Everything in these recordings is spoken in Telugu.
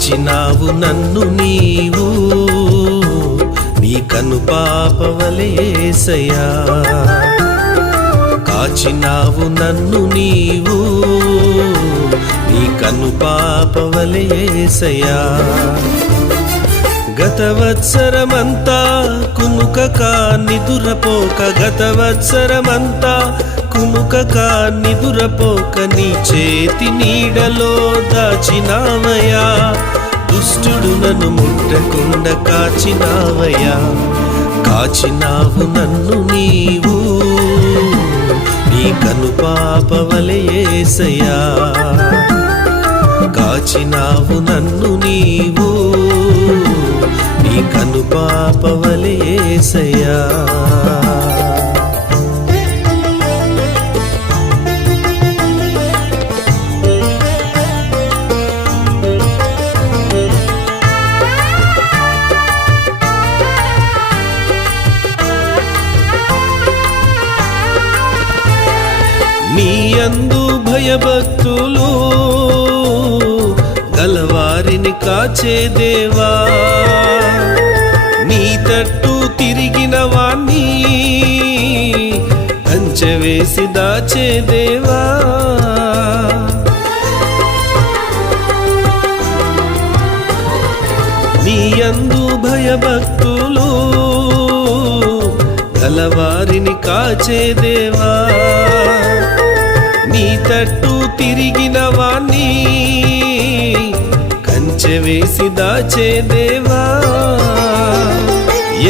కాచినావు నన్ను నీవు నీ కనుపాపవలె యేసయ్యా కాచినావు నన్ను నీవు నీ కనుపాపవలె యేసయ్యా గతవత్సరమంతా కుముకక నిదురపోక గతవత్సరమంతా కుముకక నిదురపోక నీ చేతి నీడలో దాచినావయ్యా దుష్టుడు నన్ను ముట్టకుండా కాచినావయ్యా కాచినావు నన్ను నీవు నీ కనుపాపవలె యేసయ్యా కాచినావు నన్ను నీవు నీ కనుపాపవలె యేసయ్యా నీ యందు భయభక్తులు గలవారిని కాచే దేవా నీ తట్టు తిరిగిన వాణ్ణి కంచె వేసి దాచే దేవా నీ యందు భయభక్తులు గలవారిని కాచే దేవా నీ తట్టు తిరిగిన వాణ్ణి కంచె వేసి దాచే దేవా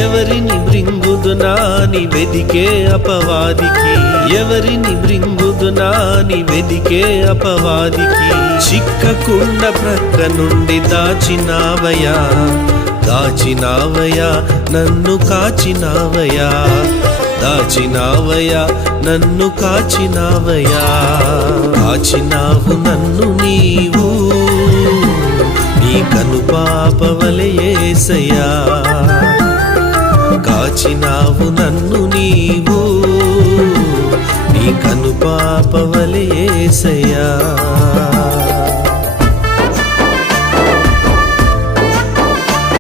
ఎవరిని మృంగుదునాని వెదికే అపవాదికి ఎవరిని మృంగుదునాని వెదికే అపవాదికి చిక్కకుండ ప్రక్క నుండి దాచినావయ్యా దాచినావయ్యా నన్ను కాచినావయ్యా దాచినావయ్యా నన్ను కాచినావయ్యా కాచినావు నన్ను నీవు నీ కనుపాపవలె యేసయ్యా కాచినావు నన్ను నీవు నీ కనుపాపవలె యేసయ్యా